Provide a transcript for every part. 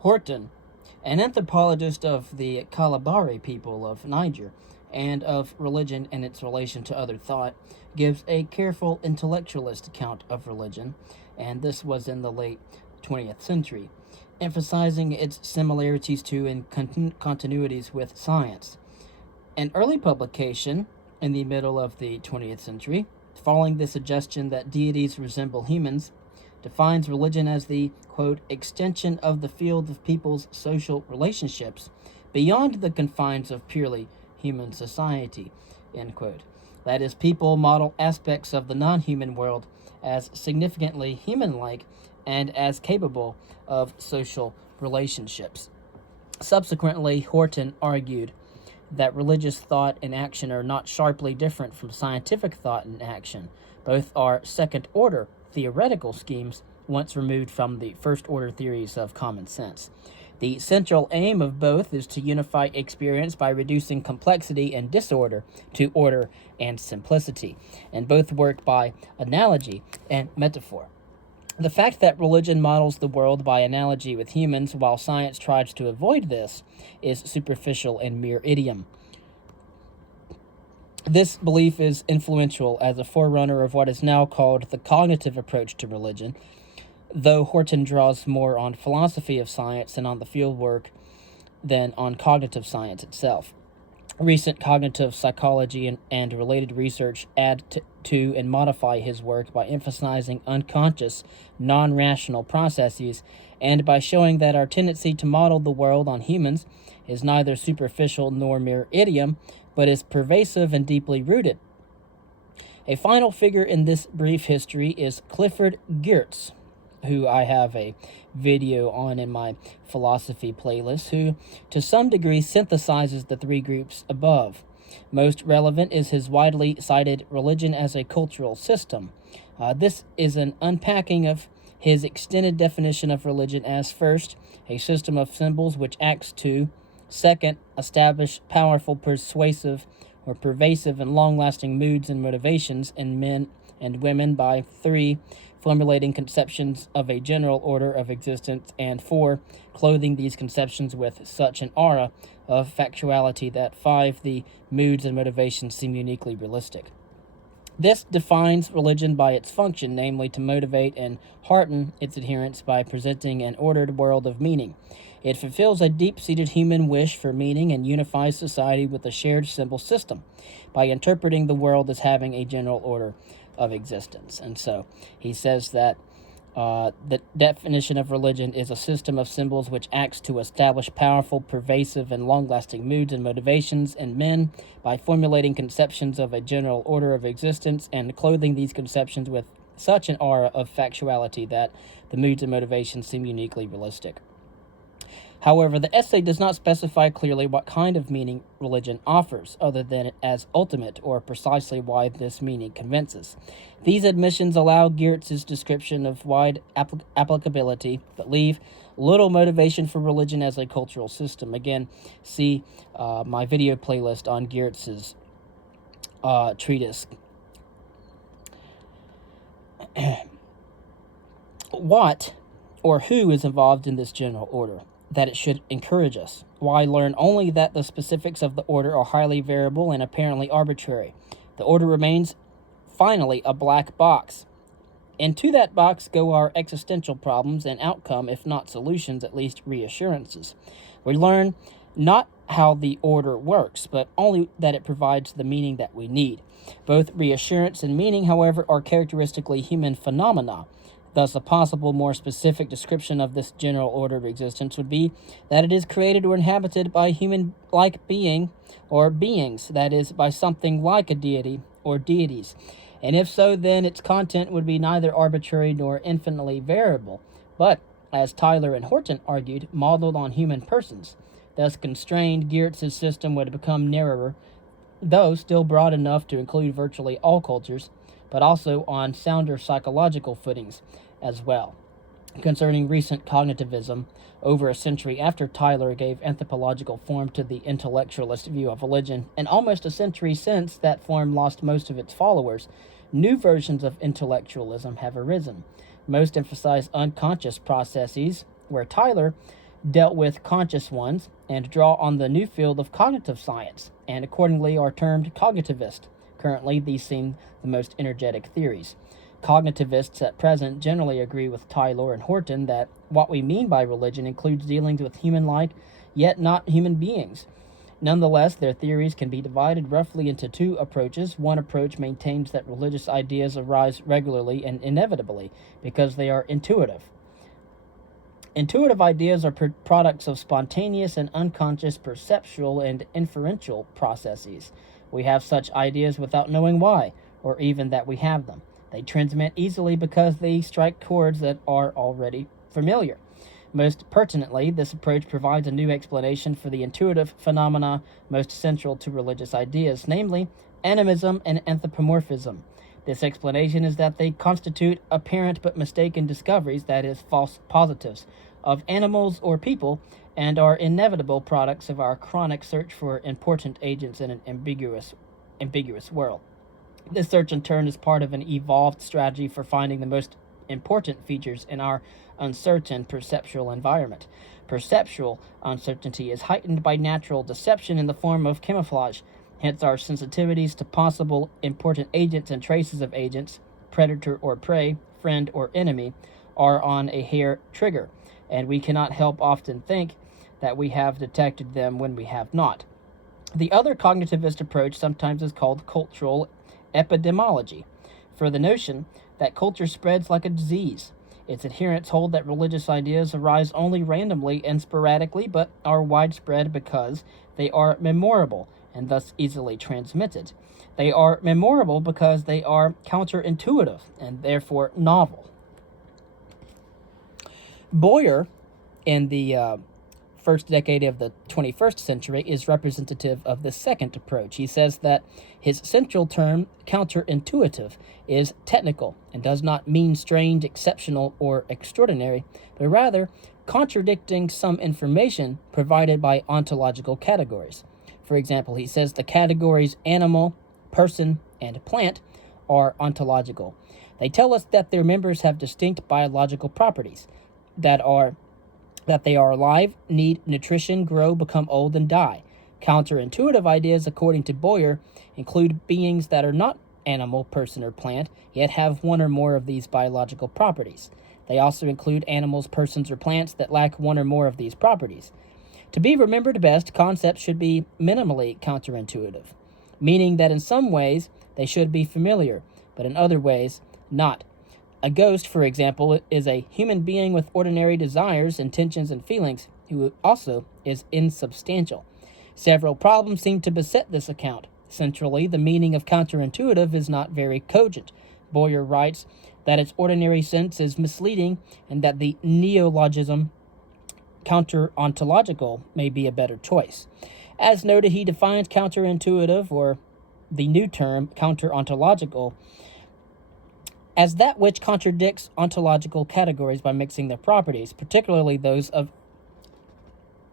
Horton, an anthropologist of the Kalabari people of Niger and of religion and its relation to other thought, gives a careful intellectualist account of religion, and this was in the late 20th century, emphasizing its similarities to and continuities with science. An early publication in the middle of the 20th century, following the suggestion that deities resemble humans, defines religion as the, quote, extension of the field of people's social relationships beyond the confines of purely human society, end quote. That is, people model aspects of the non human world as significantly human like and as capable of social relationships. Subsequently, Horton argued that religious thought and action are not sharply different from scientific thought and action. Both are second order theoretical schemes once removed from the first order theories of common sense. The central aim of both is to unify experience by reducing complexity and disorder to order and simplicity, and both work by analogy and metaphor. The fact that religion models the world by analogy with humans while science tries to avoid this is superficial and mere idiom. This belief is influential as a forerunner of what is now called the cognitive approach to religion, though Horton draws more on philosophy of science and on the fieldwork than on cognitive science itself. Recent cognitive psychology and related research add to and modify his work by emphasizing unconscious, non-rational processes and by showing that our tendency to model the world on humans is neither superficial nor mere idiom, but is pervasive and deeply rooted. A final figure in this brief history is Clifford Geertz, who I have a video on in my philosophy playlist, who to some degree synthesizes the three groups above. Most relevant is his widely cited Religion as a Cultural System. This is an unpacking of his extended definition of religion as, first, a system of symbols which acts to, second, establish powerful, persuasive, or pervasive and long-lasting moods and motivations in men and women, by 3, formulating conceptions of a general order of existence, and 4, clothing these conceptions with such an aura of factuality that 5, the moods and motivations seem uniquely realistic. This defines religion by its function, namely to motivate and hearten its adherents by presenting an ordered world of meaning. It fulfills a deep-seated human wish for meaning and unifies society with a shared symbol system by interpreting the world as having a general order of existence. And so he says that the definition of religion is a system of symbols which acts to establish powerful, pervasive, and long-lasting moods and motivations in men by formulating conceptions of a general order of existence and clothing these conceptions with such an aura of factuality that the moods and motivations seem uniquely realistic. However, the essay does not specify clearly what kind of meaning religion offers, other than as ultimate or precisely why this meaning convinces. These admissions allow Geertz's description of wide applicability, but leave little motivation for religion as a cultural system. Again, see my video playlist on Geertz's treatise. What or who is involved in this general order? That it should encourage us. Why learn only that the specifics of the order are highly variable and apparently arbitrary? The order remains, finally, a black box. And to that box go our existential problems and outcome, if not solutions, at least reassurances. We learn not how the order works, but only that it provides the meaning that we need. Both reassurance and meaning, however, are characteristically human phenomena. Thus, a possible more specific description of this general order of existence would be that it is created or inhabited by human-like being or beings, that is, by something like a deity or deities. And if so, then its content would be neither arbitrary nor infinitely variable, but, as Tyler and Horton argued, modeled on human persons. Thus, constrained, Geertz's system would become narrower, though still broad enough to include virtually all cultures, but also on sounder psychological footings as well. Concerning recent cognitivism, over a century after Tyler gave anthropological form to the intellectualist view of religion, and almost a century since that form lost most of its followers, new versions of intellectualism have arisen. Most emphasize unconscious processes, where Tyler dealt with conscious ones, and draw on the new field of cognitive science, and accordingly are termed cognitivist. Currently, these seem the most energetic theories. Cognitivists at present generally agree with Taylor and Horton that what we mean by religion includes dealings with human-like, yet not human beings. Nonetheless, their theories can be divided roughly into two approaches. One approach maintains that religious ideas arise regularly and inevitably because they are intuitive. Intuitive ideas are products of spontaneous and unconscious perceptual and inferential processes. We have such ideas without knowing why, or even that we have them. They transmit easily because they strike chords that are already familiar. Most pertinently, this approach provides a new explanation for the intuitive phenomena most central to religious ideas, namely animism and anthropomorphism. This explanation is that they constitute apparent but mistaken discoveries, that is, false positives, of animals or people, and are inevitable products of our chronic search for important agents in an ambiguous world. This search, in turn, is part of an evolved strategy for finding the most important features in our uncertain perceptual environment. Perceptual uncertainty is heightened by natural deception in the form of camouflage. Hence, our sensitivities to possible important agents and traces of agents, predator or prey, friend or enemy, are on a hair trigger, and we cannot help often think that we have detected them when we have not. The other cognitivist approach sometimes is called cultural epidemiology, for the notion that culture spreads like a disease. Its adherents hold that religious ideas arise only randomly and sporadically, but are widespread because they are memorable and thus easily transmitted. They are memorable because they are counterintuitive and therefore novel. Boyer, in the first decade of the 21st century, is representative of the second approach. He says that his central term, counterintuitive, is technical and does not mean strange, exceptional, or extraordinary, but rather contradicting some information provided by ontological categories. For example, he says the categories animal, person, and plant are ontological. They tell us that their members have distinct biological properties, that they are alive, need nutrition, grow, become old, and die. Counterintuitive ideas, according to Boyer, include beings that are not animal, person, or plant, yet have one or more of these biological properties. They also include animals, persons, or plants that lack one or more of these properties. To be remembered best, concepts should be minimally counterintuitive, meaning that in some ways they should be familiar, but in other ways not. A ghost, for example, is a human being with ordinary desires, intentions, and feelings, who also is insubstantial. Several problems seem to beset this account. Centrally, the meaning of counterintuitive is not very cogent. Boyer writes that its ordinary sense is misleading and that the neologism counterontological may be a better choice. As noted, he defines counterintuitive, or the new term counterontological, as that which contradicts ontological categories by mixing their properties, particularly those of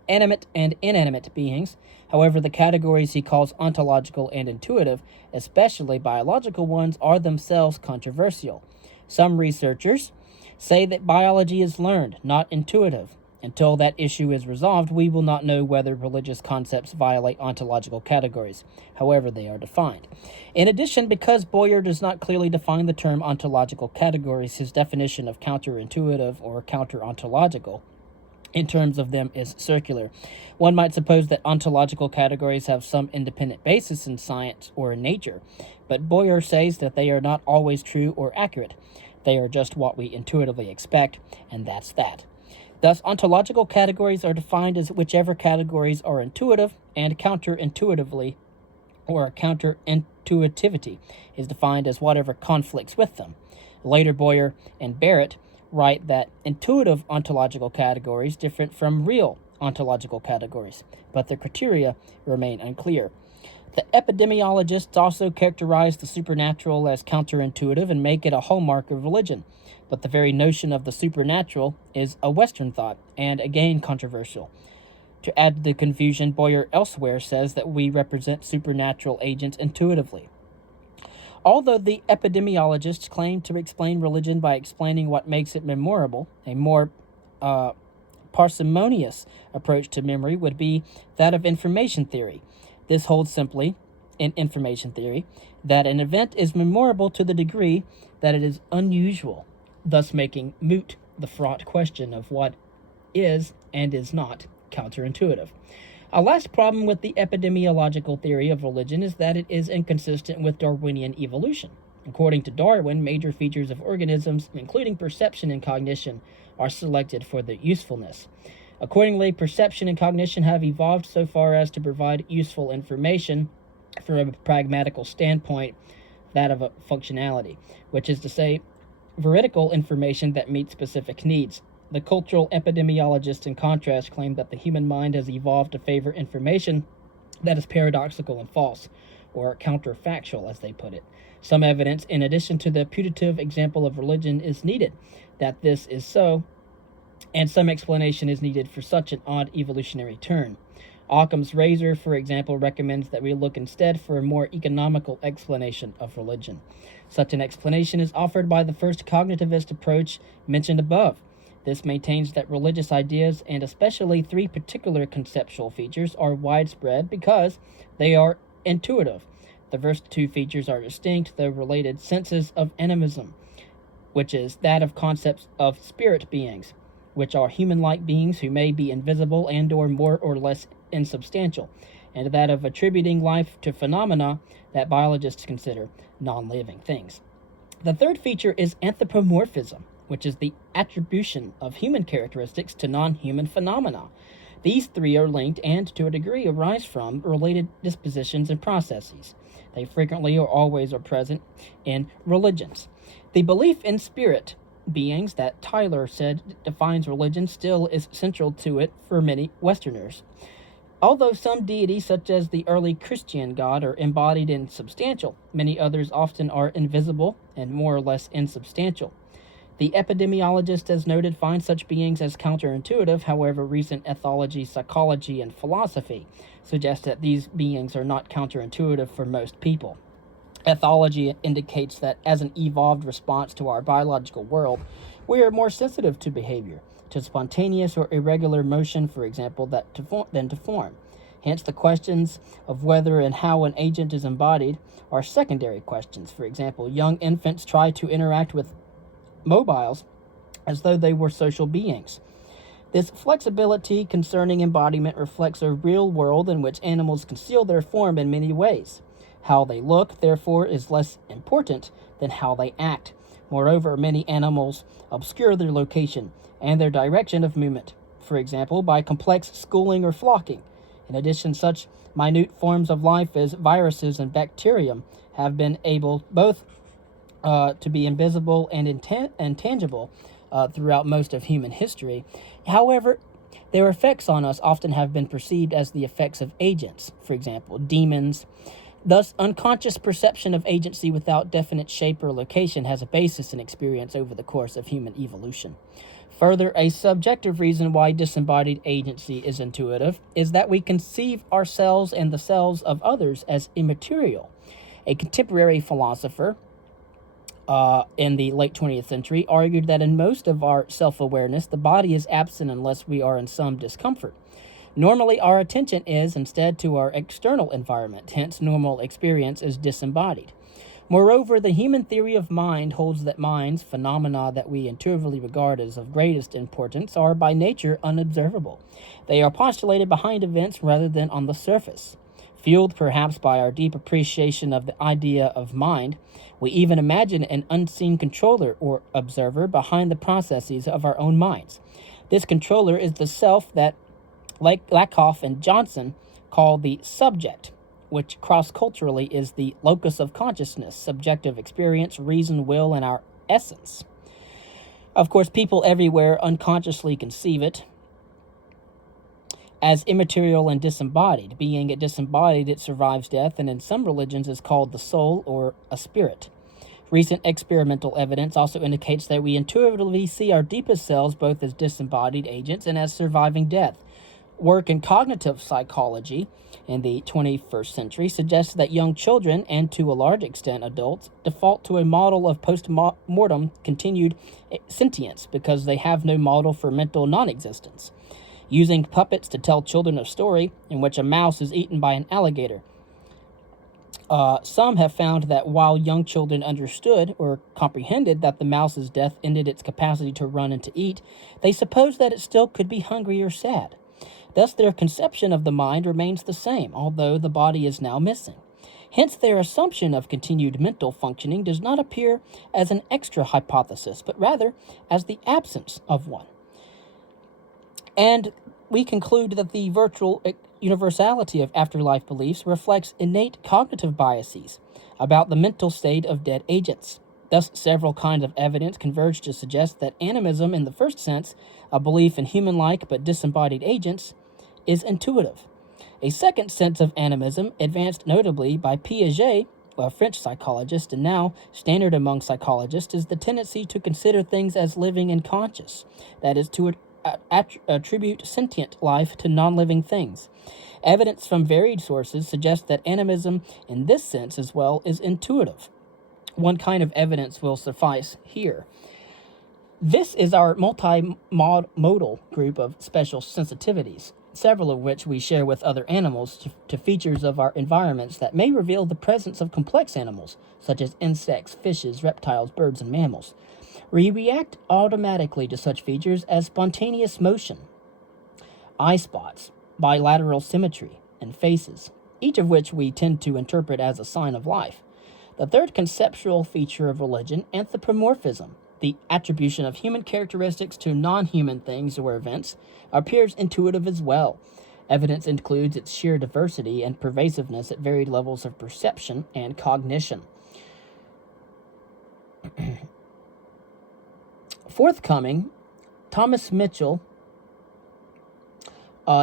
animate and inanimate beings. However, the categories he calls ontological and intuitive, especially biological ones, are themselves controversial. Some researchers say that biology is learned, not intuitive. Until that issue is resolved, we will not know whether religious concepts violate ontological categories, however they are defined. In addition, because Boyer does not clearly define the term ontological categories, his definition of counterintuitive or counterontological in terms of them is circular. One might suppose that ontological categories have some independent basis in science or in nature, but Boyer says that they are not always true or accurate. They are just what we intuitively expect, and that's that. Thus, ontological categories are defined as whichever categories are intuitive, and counterintuitively, or counterintuitivity, is defined as whatever conflicts with them. Later, Boyer and Barrett write that intuitive ontological categories differ from real ontological categories, but their criteria remain unclear. The epidemiologists also characterize the supernatural as counterintuitive and make it a hallmark of religion. But the very notion of the supernatural is a Western thought, and again controversial. To add to the confusion, Boyer elsewhere says that we represent supernatural agents intuitively. Although the epidemiologists claim to explain religion by explaining what makes it memorable, a more parsimonious approach to memory would be that of information theory. This holds simply, in information theory, that an event is memorable to the degree that it is unusual, thus making moot the fraught question of what is and is not counterintuitive. A last problem with the epidemiological theory of religion is that it is inconsistent with Darwinian evolution. According to Darwin, major features of organisms, including perception and cognition, are selected for their usefulness. Accordingly, perception and cognition have evolved so far as to provide useful information from a pragmatical standpoint, that of a functionality, which is to say, veridical information that meets specific needs. The cultural epidemiologists, in contrast, claim that the human mind has evolved to favor information that is paradoxical and false, or counterfactual, as they put it. Some evidence, in addition to the putative example of religion, is needed that this is so, and some explanation is needed for such an odd evolutionary turn. Occam's razor, for example, recommends that we look instead for a more economical explanation of religion. Such an explanation is offered by the first cognitivist approach mentioned above. This maintains that religious ideas, and especially three particular conceptual features, are widespread because they are intuitive. The first two features are distinct, though related senses of animism, which is that of concepts of spirit beings, which are human-like beings who may be invisible and or more or less insubstantial, and that of attributing life to phenomena that biologists consider non-living things. The third feature is anthropomorphism, which is the attribution of human characteristics to non-human phenomena. These three are linked and, to a degree, arise from related dispositions and processes. They frequently or always are present in religions. The belief in spirit beings that Tyler said defines religion still is central to it for many Westerners. Although some deities, such as the early Christian God, are embodied and substantial, many others often are invisible and more or less insubstantial. The epidemiologist, as noted, finds such beings as counterintuitive. However, recent ethology, psychology, and philosophy suggest that these beings are not counterintuitive for most people. Ethology indicates that as an evolved response to our biological world, we are more sensitive to behavior, to spontaneous or irregular motion, for example, than to form. Hence, the questions of whether and how an agent is embodied are secondary questions. For example, young infants try to interact with mobiles as though they were social beings. This flexibility concerning embodiment reflects a real world in which animals conceal their form in many ways. How they look, therefore, is less important than how they act. Moreover, many animals obscure their location and their direction of movement, for example, by complex schooling or flocking. In addition, such minute forms of life as viruses and bacterium have been able both to be invisible and intangible throughout most of human history. However, their effects on us often have been perceived as the effects of agents, for example, demons. Thus, unconscious perception of agency without definite shape or location has a basis in experience over the course of human evolution. Further, a subjective reason why disembodied agency is intuitive is that we conceive ourselves and the selves of others as immaterial. A contemporary philosopher in the late 20th century argued that in most of our self-awareness, the body is absent unless we are in some discomfort. Normally, our attention is instead to our external environment, hence normal experience is disembodied. Moreover, the human theory of mind holds that minds, phenomena that we intuitively regard as of greatest importance, are by nature unobservable. They are postulated behind events rather than on the surface. Fueled perhaps by our deep appreciation of the idea of mind, we even imagine an unseen controller or observer behind the processes of our own minds. This controller is the self that Lakoff and Johnson call the subject, which cross-culturally is the locus of consciousness, subjective experience, reason, will, and our essence. Of course, people everywhere unconsciously conceive it as immaterial and disembodied. Being it disembodied, it survives death, and in some religions is called the soul or a spirit. Recent experimental evidence also indicates that we intuitively see our deepest selves both as disembodied agents and as surviving death. Work in cognitive psychology in the 21st century suggests that young children, and to a large extent adults, default to a model of post-mortem continued sentience because they have no model for mental non-existence. Using puppets to tell children a story in which a mouse is eaten by an alligator. Some have found that while young children understood or comprehended that the mouse's death ended its capacity to run and to eat, they supposed that it still could be hungry or sad. Thus, their conception of the mind remains the same, although the body is now missing. Hence, their assumption of continued mental functioning does not appear as an extra hypothesis, but rather as the absence of one. And we conclude that the virtual universality of afterlife beliefs reflects innate cognitive biases about the mental state of dead agents. Thus, several kinds of evidence converge to suggest that animism, in the first sense, a belief in human-like but disembodied agents, is intuitive. A second sense of animism, advanced notably by Piaget, a French psychologist and now standard among psychologists, is the tendency to consider things as living and conscious, that is, to attribute sentient life to non-living things. Evidence from varied sources suggests that animism, in this sense as well, is intuitive. One kind of evidence will suffice here. This is our multimodal group of special sensitivities, several of which we share with other animals to features of our environments that may reveal the presence of complex animals, such as insects, fishes, reptiles, birds, and mammals. We react automatically to such features as spontaneous motion, eye spots, bilateral symmetry, and faces, each of which we tend to interpret as a sign of life. The third conceptual feature of religion, anthropomorphism, the attribution of human characteristics to non-human things or events, appears intuitive as well. Evidence includes its sheer diversity and pervasiveness at varied levels of perception and cognition. Forthcoming, Thomas Mitchell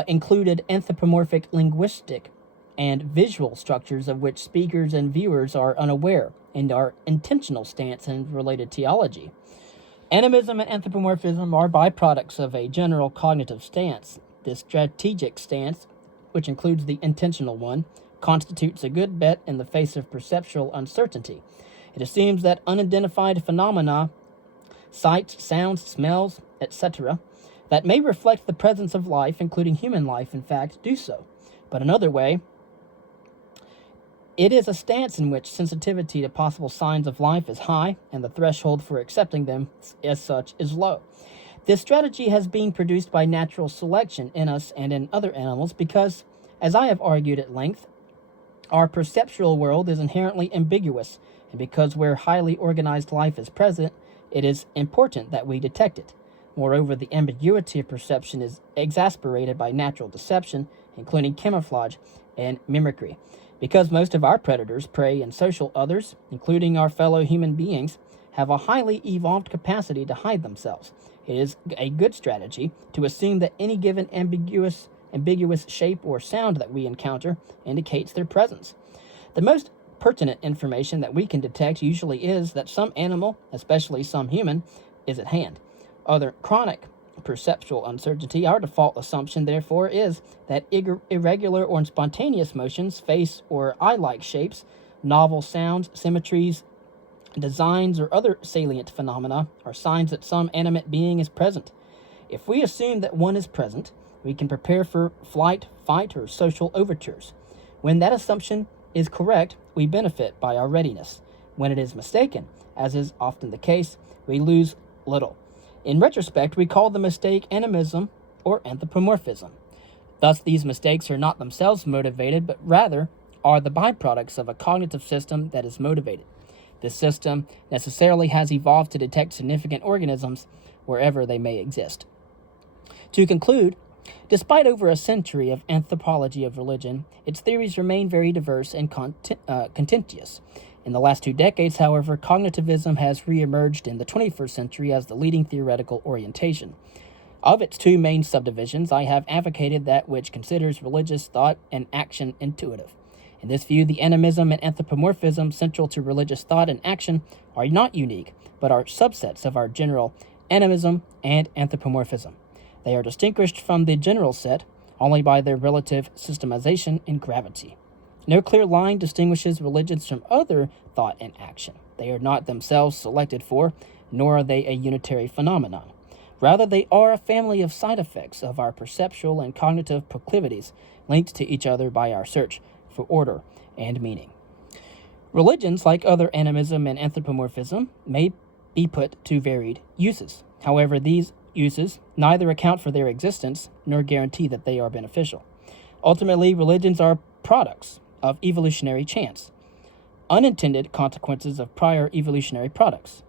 included anthropomorphic linguistic and visual structures of which speakers and viewers are unaware, and our intentional stance in related theology. Animism and anthropomorphism are byproducts of a general cognitive stance. This strategic stance, which includes the intentional one, constitutes a good bet in the face of perceptual uncertainty. It assumes that unidentified phenomena, sights, sounds, smells, etc., that may reflect the presence of life, including human life, in fact, do so. But another way, it is a stance in which sensitivity to possible signs of life is high, and the threshold for accepting them as such is low. This strategy has been produced by natural selection in us and in other animals because, as I have argued at length, our perceptual world is inherently ambiguous, and because where highly organized life is present, it is important that we detect it. Moreover, the ambiguity of perception is exacerbated by natural deception, including camouflage and mimicry. Because most of our predators, prey, and social others, including our fellow human beings, have a highly evolved capacity to hide themselves, it is a good strategy to assume that any given ambiguous shape or sound that we encounter indicates their presence. The most pertinent information that we can detect usually is that some animal, especially some human, is at hand. Other chronic perceptual uncertainty, our default assumption, therefore, is that irregular or spontaneous motions, face or eye-like shapes, novel sounds, symmetries, designs, or other salient phenomena are signs that some animate being is present. If we assume that one is present, we can prepare for flight, fight, or social overtures. When that assumption is correct, we benefit by our readiness. When it is mistaken, as is often the case, we lose little. In retrospect, we call the mistake animism or anthropomorphism. Thus, these mistakes are not themselves motivated, but rather are the byproducts of a cognitive system that is motivated. This system necessarily has evolved to detect significant organisms wherever they may exist. To conclude, despite over a century of anthropology of religion, its theories remain very diverse and contentious. In the last 2 decades, however, cognitivism has reemerged in the 21st century as the leading theoretical orientation. Of its 2 main subdivisions, I have advocated that which considers religious thought and action intuitive. In this view, the animism and anthropomorphism central to religious thought and action are not unique, but are subsets of our general animism and anthropomorphism. They are distinguished from the general set, only by their relative systemization and gravity. No clear line distinguishes religions from other thought and action. They are not themselves selected for, nor are they a unitary phenomenon. Rather, they are a family of side effects of our perceptual and cognitive proclivities, linked to each other by our search for order and meaning. Religions, like other animism and anthropomorphism, may be put to varied uses. However, these uses neither account for their existence nor guarantee that they are beneficial. Ultimately, religions are products of evolutionary chance, unintended consequences of prior evolutionary products.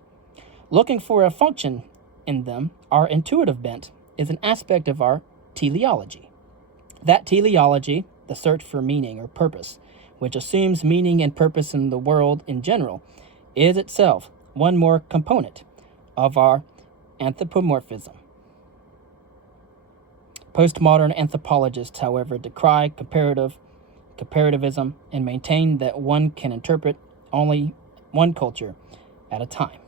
Looking for a function in them, our intuitive bent is an aspect of our teleology. That teleology, the search for meaning or purpose, which assumes meaning and purpose in the world in general, is itself one more component of our anthropomorphism. Postmodern anthropologists, however, decry comparativism and maintain that one can interpret only one culture at a time.